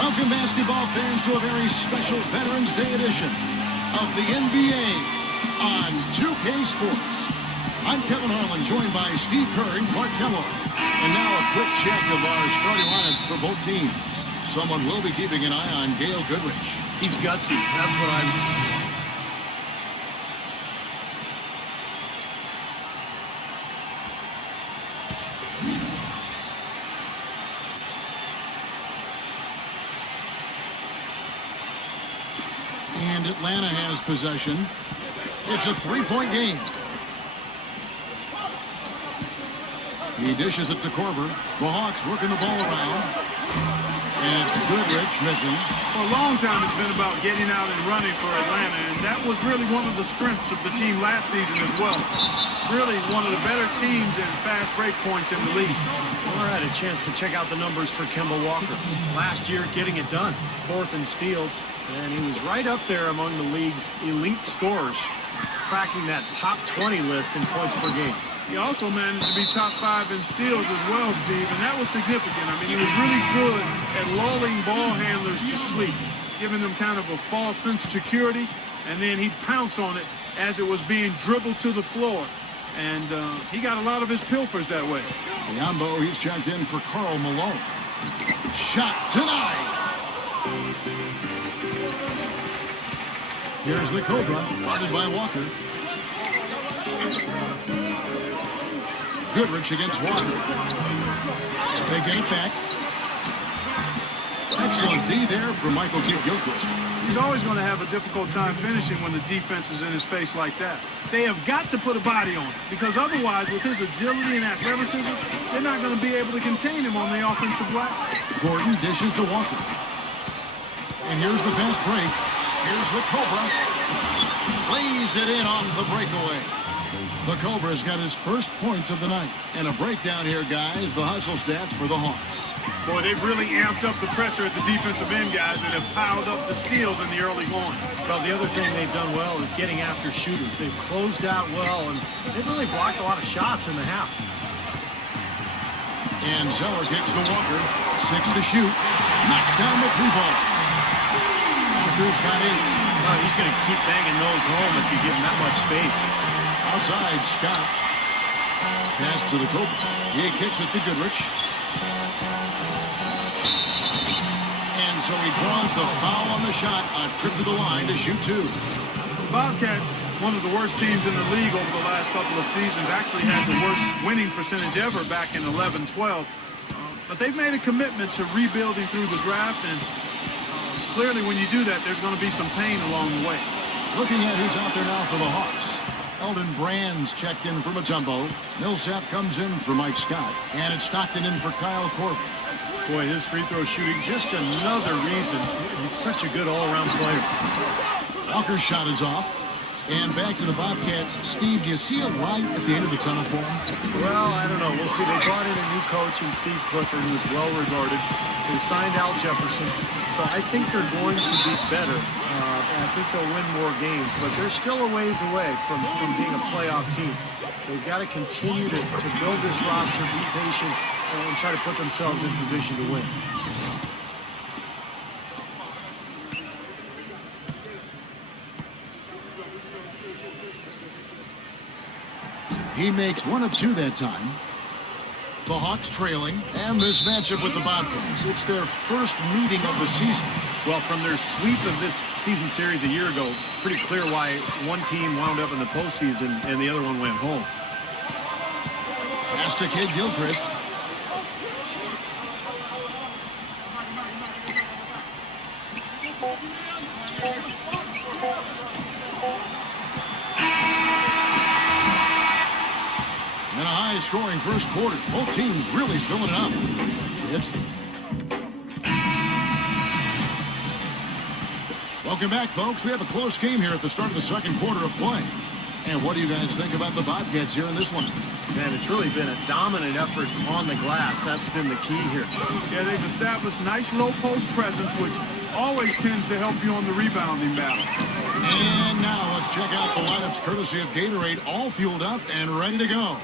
Welcome, basketball fans, to a very special Veterans Day edition of the NBA on 2K Sports. I'm Kevin Harlan, joined by Steve Kerr and Clark Kellogg. And now a quick check of our starting lineups for both teams. Someone will be keeping an eye on Gail Goodrich. He's gutsy. That's what I'm... And Atlanta has possession. It's a three-point game. He dishes it to Korver. The Hawks working the ball around. And it's Goodrich missing. For a long time, it's been about getting out and running for Atlanta, and that was really one of the strengths of the team last season as well. Really one of the better teams in fast break points in the league. All right, a chance to check out the numbers for Kemba Walker. Last year, getting it done. 4th in steals, and he was right up there among the league's elite scorers, cracking that top 20 list in points per game. He also managed to be top 5 in steals as well, Steve, and that was significant. I mean, he was really good at lulling ball handlers to sleep, giving them kind of a false sense of security, and then he'd pounce on it as it was being dribbled to the floor. And he got a lot of his pilfers that way. Yambo, he's checked in for Karl Malone. Shot denied. Here's the Cobra, guarded by Walker. Goodrich against Walker. They get it back. Excellent D there for Michael Kidd-Gilchrist. He's always going to have a difficult time finishing when the defense is in his face like that. They have got to put a body on him, because otherwise, with his agility and athleticism, they're not going to be able to contain him on the offensive glass. Gordon dishes to Walker. And here's the fast break. Here's the Cobra. Lays it in off the breakaway. The Cobra's got his first points of the night. And a breakdown here, guys. The hustle stats for the Hawks. Boy, they've really amped up the pressure at the defensive end, guys, and have piled up the steals in the early going. Well, the other thing they've done well is getting after shooters. They've closed out well, and they've really blocked a lot of shots in the half. And Zeller kicks to Walker. 6 to shoot. Knocks down the 3-ball. Walker's got 8. Oh, he's going to keep banging those home if you give him that much space. Outside, Scott. Pass to the Cobra. He kicks it to Goodrich. And so he draws the foul on the shot. A trip to the line to shoot 2. Bobcats, one of the worst teams in the league over the last couple of seasons, actually had the worst winning percentage ever back in 11-12. But they've made a commitment to rebuilding through the draft, and clearly when you do that, there's going to be some pain along the way. Looking at who's out there now for the Hawks. Eldon Brand's checked in for Mutombo. Millsap comes in for Mike Scott. And it's Stockton in for Kyle Korver. Boy, his free throw shooting, just another reason. He's such a good all-around player. Walker's shot is off. And back to the Bobcats. Steve, do you see a light at the end of the tunnel for him? Well, I don't know. We'll see. They brought in a new coach in Steve Clifford, who's well-regarded. They signed Al Jefferson. So I think they're going to be better. And I think they'll win more games. But they're still a ways away from being a playoff team. They've got to continue to build this roster, be patient, and try to put themselves in position to win. He makes 1 of 2 that time. The Hawks trailing, and this matchup with the Bobcats. It's their first meeting of the season. Well, from their sweep of this season series a year ago, pretty clear why one team wound up in the postseason and the other one went home. Pass to Kidd-Gilchrist. And a high-scoring first quarter. Both teams really filling it up. Welcome back, folks. We have a close game here at the start of the second quarter of play. And what do you guys think about the Bobcats here in this one? Man, it's really been a dominant effort on the glass. That's been the key here. Yeah, they've established nice low-post presence, which always tends to help you on the rebounding battle. And now let's check out the lineups courtesy of Gatorade, all fueled up and ready to go.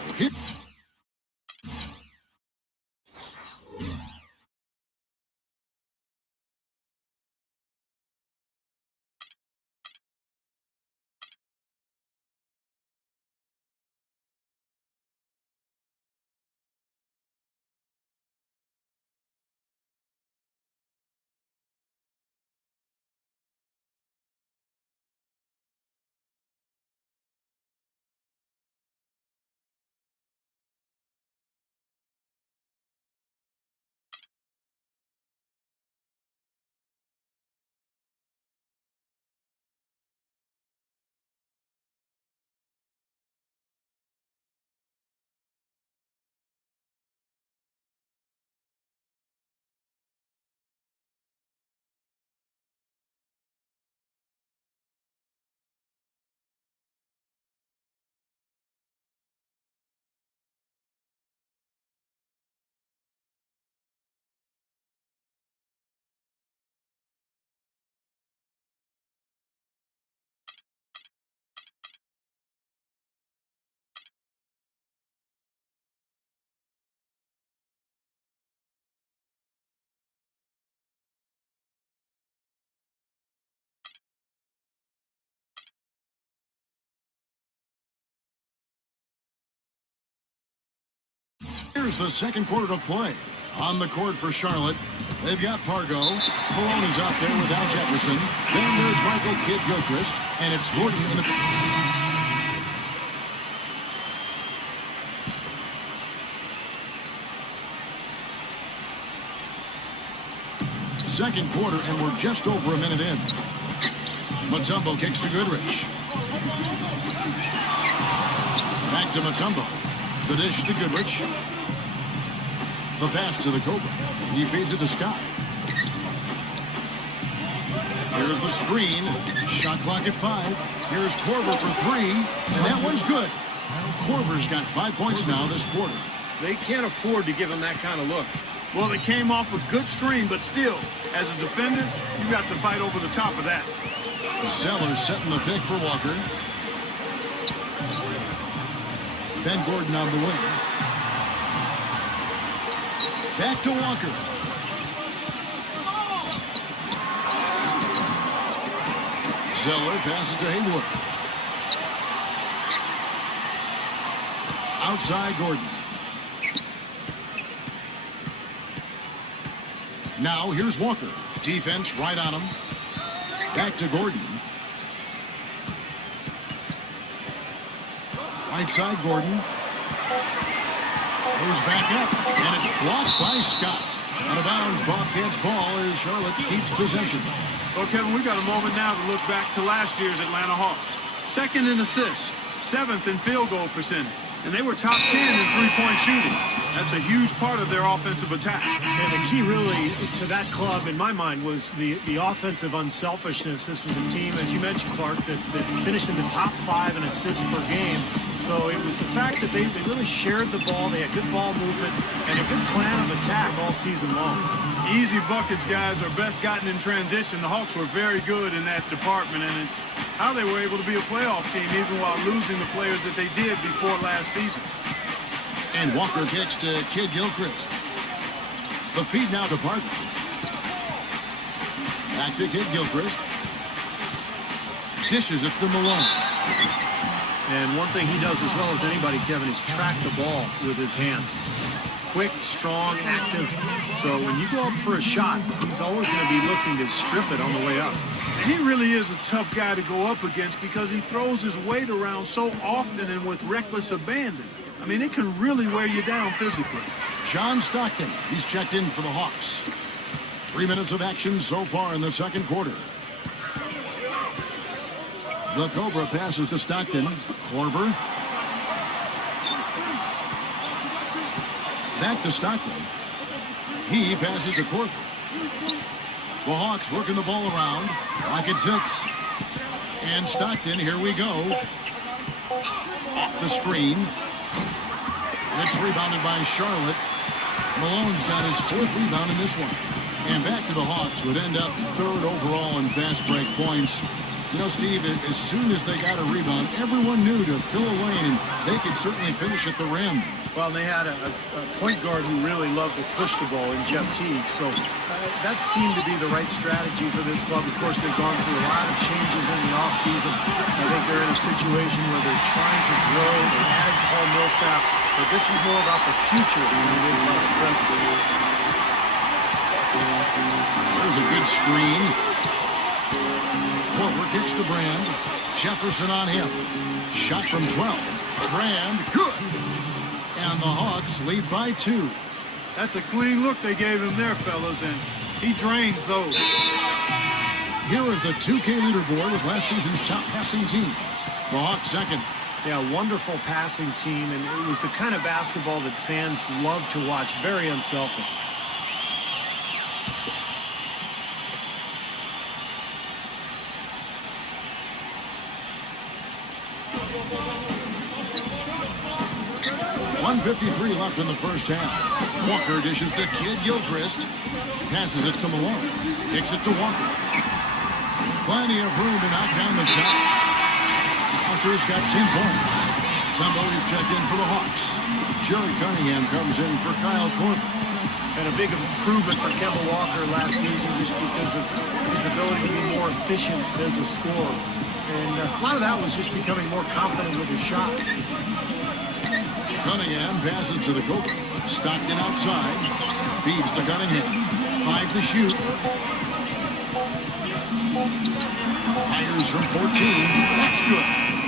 Here's the second quarter of play. On the court for Charlotte, they've got Pargo. Malone is out there without Jefferson. Then there's Michael Kidd-Gilchrist, and it's Gordon in the... Second quarter, and we're just over a minute in. Mutombo kicks to Goodrich. Back to Mutombo. The dish to Goodrich. The pass to the Cobra. He feeds it to Scott. Here's the screen. Shot clock at 5. Here's Korver for 3. And that one's good. Korver's got 5 points now this quarter. They can't afford to give him that kind of look. Well, it came off a good screen, but still, as a defender, you got to fight over the top of that. Zeller setting the pick for Walker. Van Gordon on the wing. Back to Walker. Zeller passes to Haywood. Outside Gordon. Now here's Walker. Defense right on him. Back to Gordon. Right side Gordon. Goes back up, and it's blocked by Scott. Out of bounds, Bobcats ball as Charlotte keeps possession. Well, Kevin, we got a moment now to look back to last year's Atlanta Hawks. 2nd in assists, 7th in field goal percentage, and they were top 10 in three-point shooting. That's a huge part of their offensive attack. And the key really to that club, in my mind, was the offensive unselfishness. This was a team, as you mentioned, Clark, that finished in the top 5 in assists per game. So it was the fact that they really shared the ball, they had good ball movement, and a good plan of attack all season long. Easy buckets, guys, are best gotten in transition. The Hawks were very good in that department, and it's how they were able to be a playoff team even while losing the players that they did before last season. And Walker kicks to Kidd-Gilchrist. The feed now to Parker. Back to Kidd-Gilchrist. Dishes it to Malone. And one thing he does as well as anybody, Kevin, is track the ball with his hands. Quick, strong, active. So when you go up for a shot, he's always going to be looking to strip it on the way up. And he really is a tough guy to go up against because he throws his weight around so often and with reckless abandon. I mean, it can really wear you down physically. John Stockton, he's checked in for the Hawks. 3 minutes of action so far in the second quarter. The Cobra passes to Stockton. Korver. Back to Stockton. He passes to Korver. The Hawks working the ball around. Clock at 6. And Stockton, here we go. Off the screen. It's rebounded by Charlotte. Malone's got his 4th rebound in this one. And back to the Hawks would end up 3rd overall in fast break points. You know, Steve, as soon as they got a rebound, everyone knew to fill a lane, and they could certainly finish at the rim. Well, they had a point guard who really loved to push the ball in Jeff Teague, so that seemed to be the right strategy for this club. Of course, they've gone through a lot of changes in the offseason. I think they're in a situation where they're trying to grow. They added Paul Millsap, but this is more about the future than it is about the present. There's a good screen. Korver kicks to Brand. Jefferson on him. Shot from 12. Brand, good. And the Hawks lead by 2. That's a clean look they gave him there, fellas, and he drains those. Here is the 2K leaderboard of last season's top passing teams. The Hawks second. Yeah, wonderful passing team, and it was the kind of basketball that fans love to watch. Very unselfish. .153 left in the first half. Walker dishes to Kidd-Gilchrist. Passes it to Malone. Kicks it to Walker. Plenty of room to knock down the shot. Walker's got 10 points. Tumbo is checked in for the Hawks. Jerry Cunningham comes in for Kyle Korver. And a big improvement for Kemba Walker last season just because of his ability to be more efficient as a scorer. And a lot of that was just becoming more confident with his shot. Cunningham passes to the Cobra. Stockton outside. Feeds to Cunningham. 5 to shoot. Fires from 14. That's good.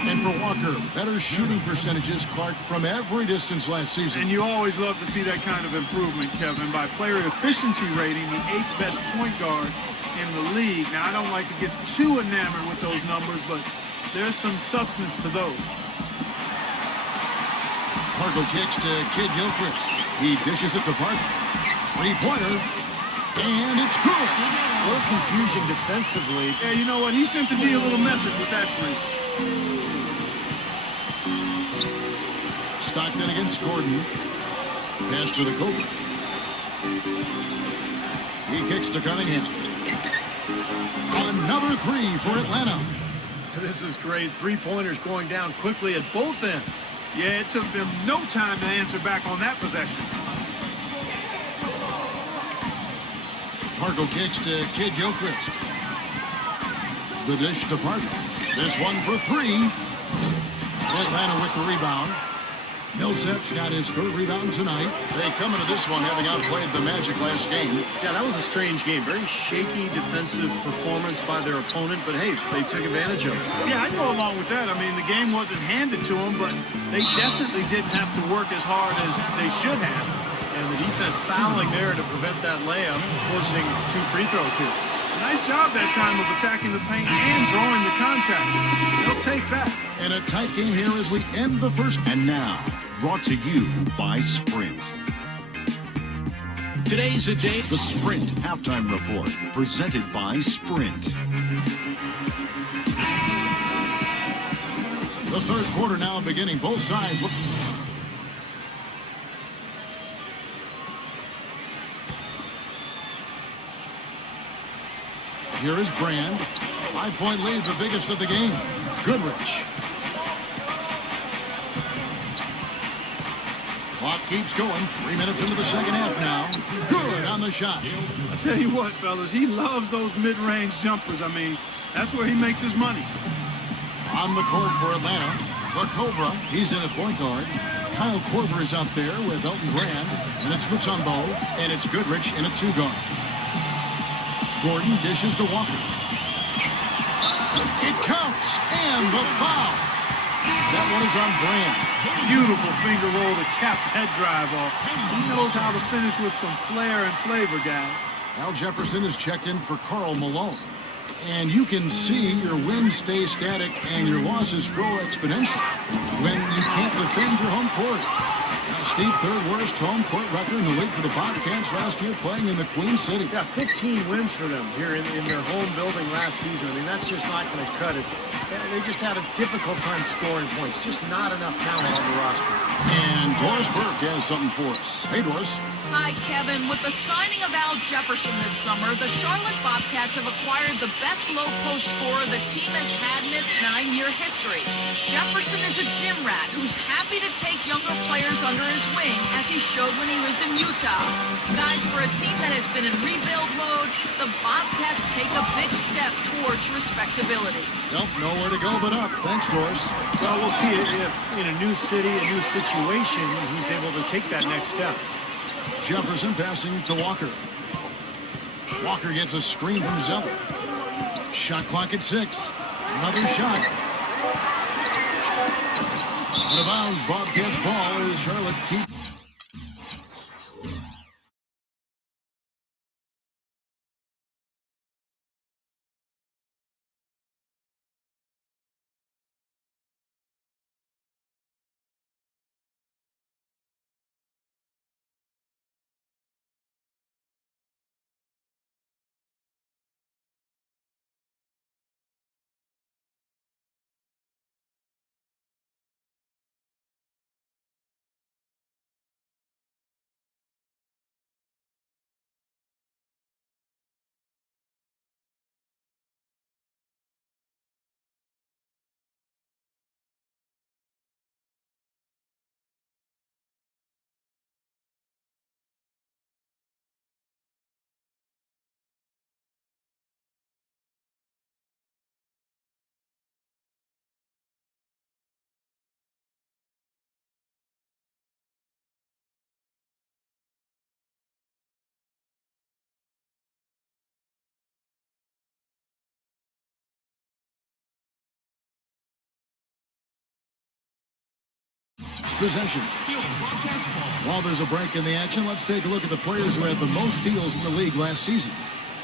And for Walker, better shooting percentages, Clark, from every distance last season. And you always love to see that kind of improvement, Kevin. By player efficiency rating, the 8th best point guard in the league. Now, I don't like to get too enamored with those numbers, but there's some substance to those. Parker kicks to Kid Gilchrist. He dishes it to Parker. Three-pointer. And it's good. A little confusion defensively. Yeah, you know what? He sent the D a little message with that three. Stockton against Gordon. Pass to the Cobra. He kicks to Cunningham. Another three for Atlanta. This is great. Three-pointers going down quickly at both ends. Yeah, it took them no time to answer back on that possession. Parker kicks to Kid Gilchrist. The dish to Parker. This one for three. Atlanta with the rebound. Millsap's got his 3rd rebound tonight. They come into this one having outplayed the Magic last game. Yeah, that was a strange game. Very shaky defensive performance by their opponent, but hey, they took advantage of it. Yeah, I go along with that. I mean, the game wasn't handed to them, but they definitely didn't have to work as hard as they should have. And the defense fouling there to prevent that layup, forcing 2 free throws here. Nice job that time of attacking the paint and drawing the contact. They'll take that. And a tight game here as we end the first. And now, brought to you by Sprint. Today's a day, the Sprint Halftime Report, presented by Sprint. The 3rd quarter now beginning. Both sides look. Here is Brand. 5-point lead, the biggest of the game. Goodrich. Clock keeps going. 3 minutes into the second half now. Good on the shot. I tell you what, fellas, he loves those mid-range jumpers. I mean, that's where he makes his money. On the court for Atlanta, the Cobra. He's in at point guard. Kyle Korver is out there with Elton Brand. And it's Mutombo. And it's Goodrich in at 2-guard. Gordon dishes to Walker. It counts. And the foul. That one is on Brand. Beautiful finger roll to cap that drive off. He knows how to finish with some flair and flavor, guys. Al Jefferson is checked in for Karl Malone. And you can see your wins stay static and your losses grow exponentially when you can't defend your home court. Now, Steve, 3rd worst home court record in the league for the Bobcats last year, playing in the Queen City. Yeah, 15 wins for them here in their home building last season. I mean, that's just not going to cut it. They just had a difficult time scoring points. Just not enough talent on the roster. And Doris Burke has something for us. Hey, Doris. Hi, Kevin. With the signing of Al Jefferson this summer, the Charlotte Bobcats have acquired the best low-post scorer the team has had in its 9-year history. Jefferson is a gym rat who's happy to take younger players under his wing, as he showed when he was in Utah. Guys, for a team that has been in rebuild mode, the Bobcats take a big step towards respectability. Nope, nowhere to go but up. Thanks, Doris. Well, we'll see if in a new city, a new situation, he's able to take that next step. Jefferson passing to Walker. Walker gets a screen from Zeller. Shot clock at 6. Another shot. Out of bounds, Bobcats ball as Charlotte keeps. possession. While there's a break in the action, let's take a look at the players who had the most steals in the league last season.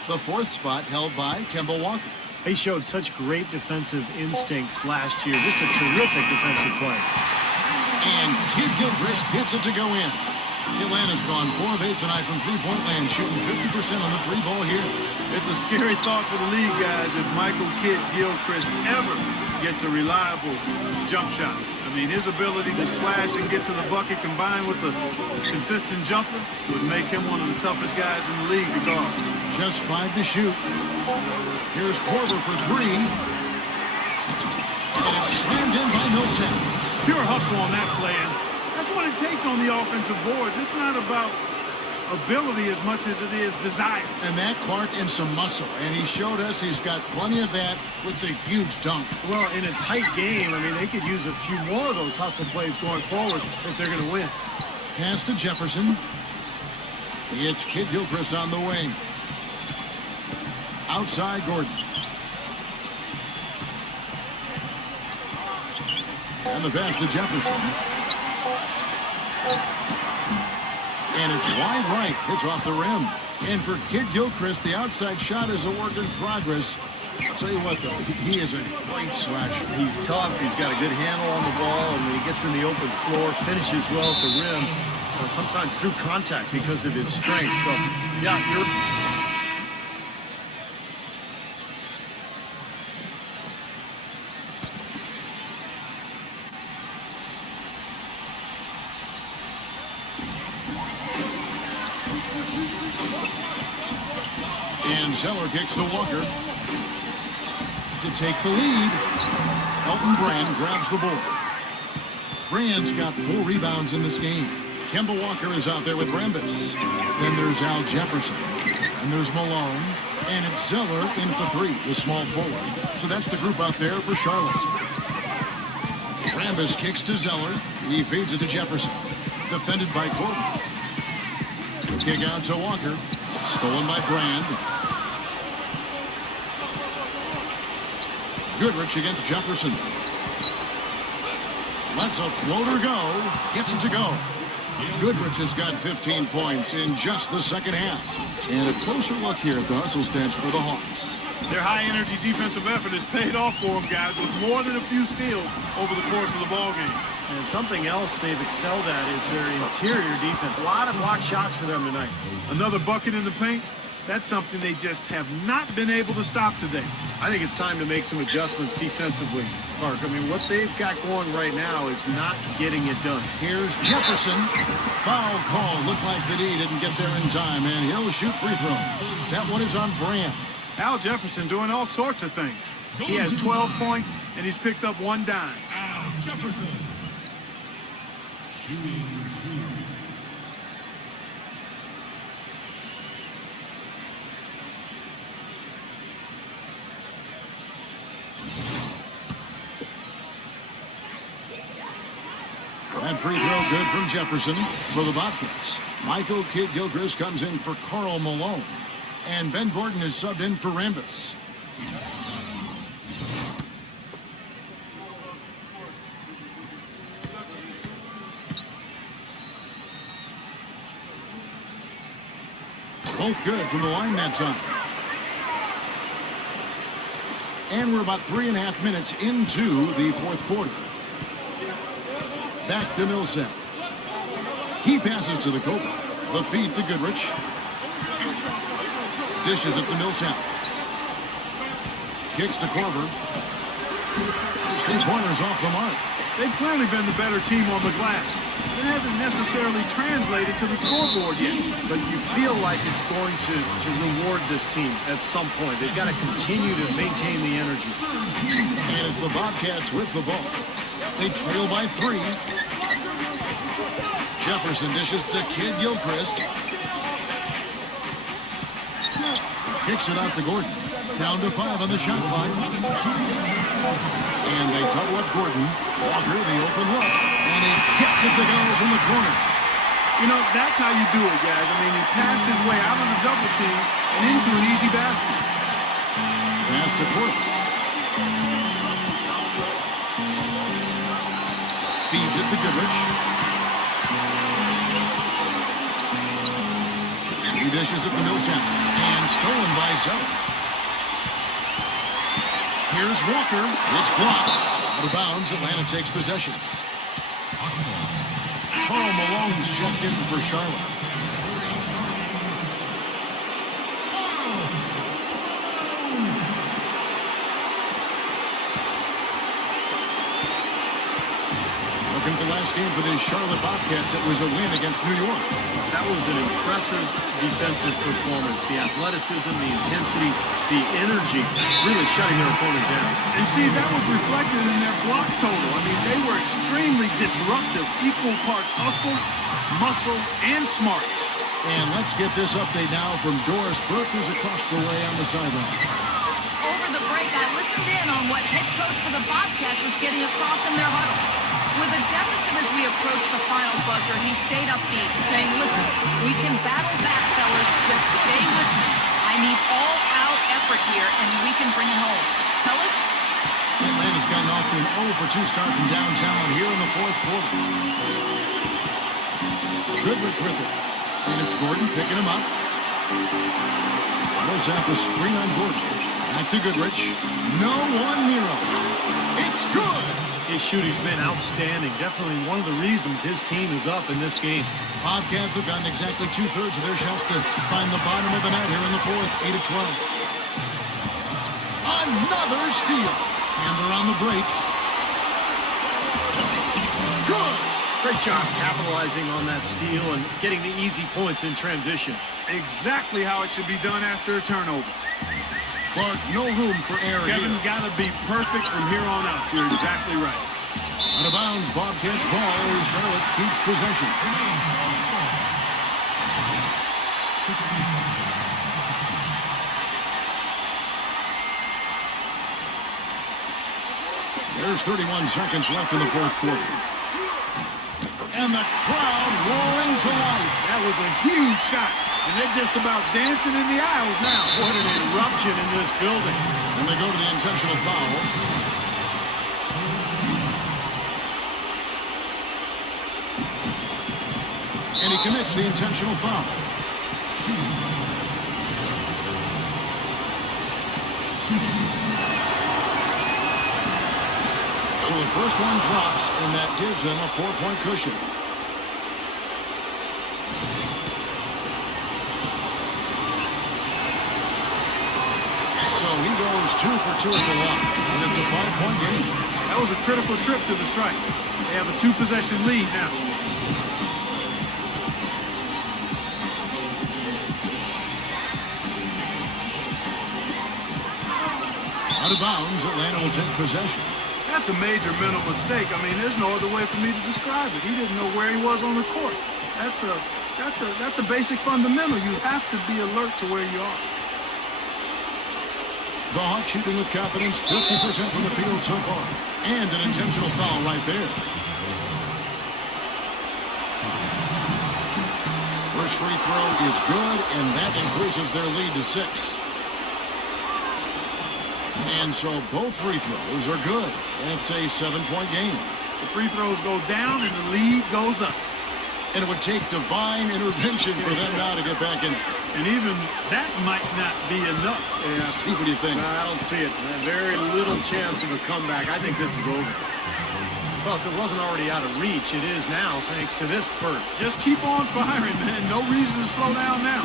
The fourth spot held by Kemba Walker. He showed such great defensive instincts last year. Just a terrific defensive play. And Kid Gilchrist gets it to go in. Atlanta's gone 4 of 8 tonight from three-point land, shooting 50% on the free ball here. It's a scary thought for the league, guys, if Michael Kidd Gilchrist ever gets a reliable jump shot. I mean, his ability to slash and get to the bucket combined with a consistent jumper would make him one of the toughest guys in the league to guard. Just 5 to shoot. Here's Korver for 3. And it's slammed in by Millsap. Pure hustle on that play, and that's what it takes on the offensive boards. It's not about ability as much as it is desire. And that Clark and some muscle. And he showed us he's got plenty of that with the huge dunk. Well, in a tight game, I mean, they could use a few more of those hustle plays going forward if they're going to win. Pass to Jefferson. It's Kid Gilchrist on the wing. Outside Gordon. And the pass to Jefferson. And it's wide right. Hits off the rim. And for Kid Gilchrist, the outside shot is a work in progress. I'll tell you what, though, he is a great slasher. He's tough. He's got a good handle on the ball. And when he gets in the open floor, finishes well at the rim. Sometimes through contact because of his strength. So, yeah, you're... And Zeller kicks to Walker to take the lead. Elton Brand grabs the board. Brand's got 4 rebounds in this game. Kemba Walker is out there with Rambis. Then there's Al Jefferson. And there's Malone. And it's Zeller in at the 3, the small forward. So that's the group out there for Charlotte. Rambis kicks to Zeller. He feeds it to Jefferson. Defended by Gordon. The kick out to Walker. Stolen by Brand. Goodrich against Jefferson. Lets a floater go. Gets it to go. Goodrich has got 15 points in just the second half. And a closer look here at the hustle stats for the Hawks. Their high-energy defensive effort has paid off for them, guys, with more than a few steals over the course of the ballgame. And something else they've excelled at is their interior defense. A lot of blocked shots for them tonight. Another bucket in the paint? That's something they just have not been able to stop today. I think it's time to make some adjustments defensively, Mark. I mean, what they've got going right now is not getting it done. Here's Jefferson. Foul call. Looked like the D didn't get there in time, and he'll shoot free throws. That one is on Brand. Al Jefferson doing all sorts of things. He has 12 points, and he's picked up 1 dime. Al Jefferson. Shooting 2. That free throw good from Jefferson for the Bobcats. Michael Kidd Gilchrist comes in for Karl Malone. And Ben Gordon is subbed in for Rambis. Both good from the line that time. And we're about 3.5 minutes into the fourth quarter. Back to Millsap. He passes to the Cobra. The feed to Goodrich. Dishes it to Millsap. Kicks to Korver. 3-pointers off the mark. They've clearly been the better team on the glass. It hasn't necessarily translated to the scoreboard yet. But you feel like it's going to reward this team at some point. They've got to continue to maintain the energy. And it's the Bobcats with the ball. They trail by 3. Jefferson dishes to Kidd Gilchrist. Kicks it out to Gordon. Down to 5 on the shot clock. And they double up Gordon. Walker, the open look. And he gets it to go from the corner. You know, that's how you do it, guys. I mean, he passed his way out of the double team and into an easy basket. Pass to Gordon. Feeds it it to Goodrich. He dishes it to Millsap. And stolen by Zeller. Here's Walker. It's blocked. Out of bounds. Atlanta takes possession. Karl Malone's checked in for Charlotte. Looking at the last game for the Charlotte Bobcats, it was a win against New York. That was an impressive defensive performance. The athleticism, the intensity, the energy, really shutting their opponent down. And Steve, that was reflected in their block total. I mean, they were extremely disruptive, equal parts hustle, muscle, and smarts. And let's get this update now from Doris Burke, who's across the way on the sideline. Over the break, I listened in on what head coach for the Bobcats was getting across in their huddle. With a deficit as we approach the final buzzer, he stayed upbeat, saying, listen, we can battle back, fellas. Just stay with me. I need all-out effort here, and we can bring it home. Fellas? Atlanta's gotten off to an 0 for 2 start from downtown here in the fourth quarter. Goodrich with it. And it's Gordon picking him up. Millsap a spring on Gordon. Back to Goodrich. No one near him. It's good. His shooting's been outstanding. Definitely one of the reasons his team is up in this game. Bobcats have gotten exactly 2/3 of their shots to find the bottom of the net here in the fourth. 8-12. Another steal. And they're on the break. Good. Great job capitalizing on that steal and getting the easy points in transition. Exactly how it should be done after a turnover. Clark, no room for error Kevin's here. got to be perfect from here on out. You're exactly right. Out of bounds, Bobcats ball as Charlotte keeps possession. There's 31 seconds left in the fourth quarter. And the crowd roaring to life. That was a huge shot. And they're just about dancing in the aisles now. What an eruption in this building. And they go to the intentional foul. And he commits the intentional foul. So the first one drops, and that gives them a 4-point cushion. So he goes 2 for 2 at the line, and it's a 5-point game. That was a critical trip to the strike. They have a 2-possession lead now. Out of bounds, Atlanta will take possession. That's a major mental mistake. I mean, there's no other way for me to describe it. He didn't know where he was on the court. That's a basic fundamental. You have to be alert to where you are. The Hawks shooting with confidence, 50% from the field so far. And an intentional foul right there. First free throw is good, and that increases their lead to 6. And so both free throws are good. And it's a 7-point game. The free throws go down and the lead goes up. And it would take divine intervention for them now to get back in it. And even that might not be enough. Yeah. Steve, what do you think? No, I don't see it. Very little chance of a comeback. I think this is over. Well, if it wasn't already out of reach, it is now, thanks to this spurt. Just keep on firing, man. No reason to slow down now.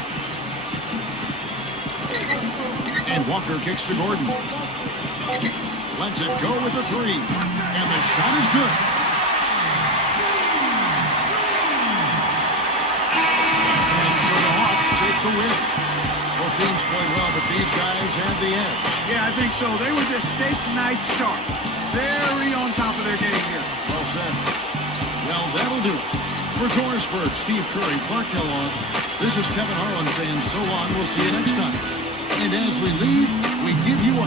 And Walker kicks to Gordon. Lets it go with the 3. And the shot is good. And so the Hawks take the win. Both teams played well, but these guys had the edge. Yeah, I think so. They were just steak knife sharp. Very on top of their game here. Well said. Well, that'll do it. For Doris Burke, Steve Curry, Clark Kellogg, this is Kevin Harlan saying so long. We'll see you next time. And as we leave, we give you a...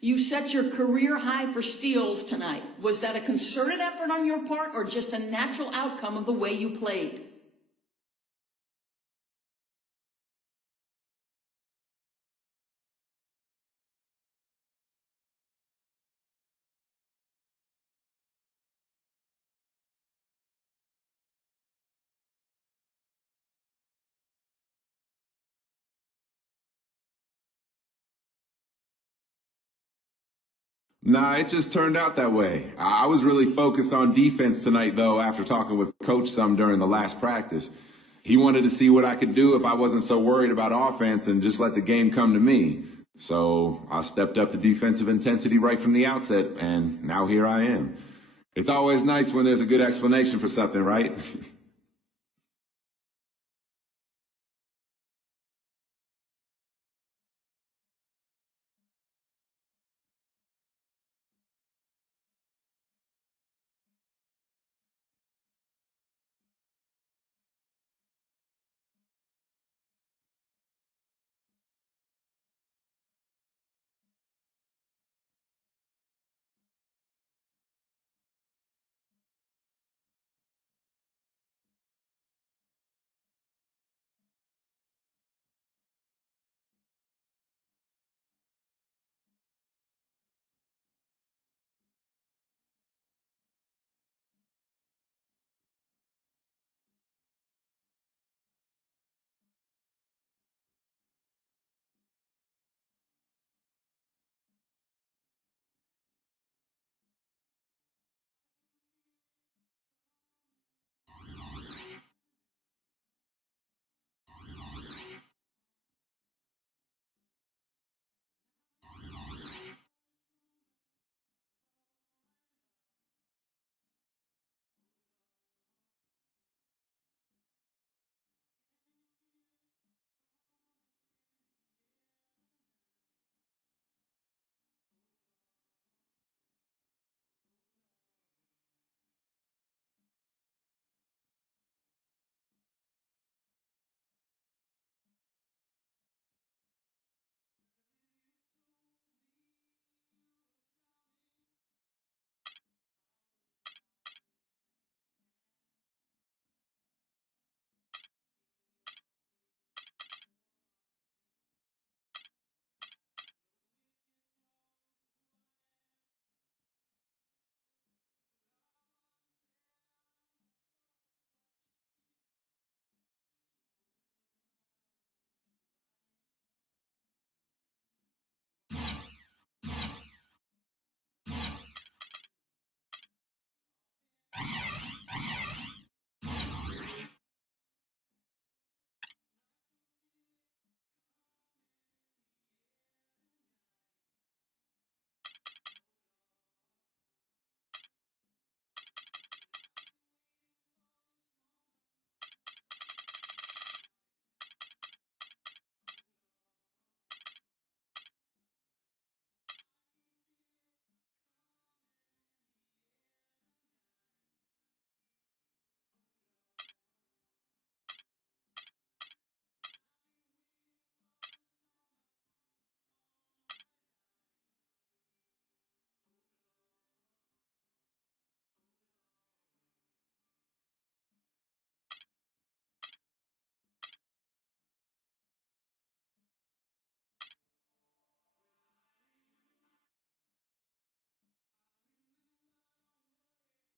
You set your career high for steals tonight. Was that a concerted effort on your part or just a natural outcome of the way you played? Nah, it just turned out that way. I was really focused on defense tonight, though, after talking with Coach some during the last practice. He wanted to see what I could do if I wasn't so worried about offense and just let the game come to me. So I stepped up the defensive intensity right from the outset, and now here I am. It's always nice when there's a good explanation for something, right?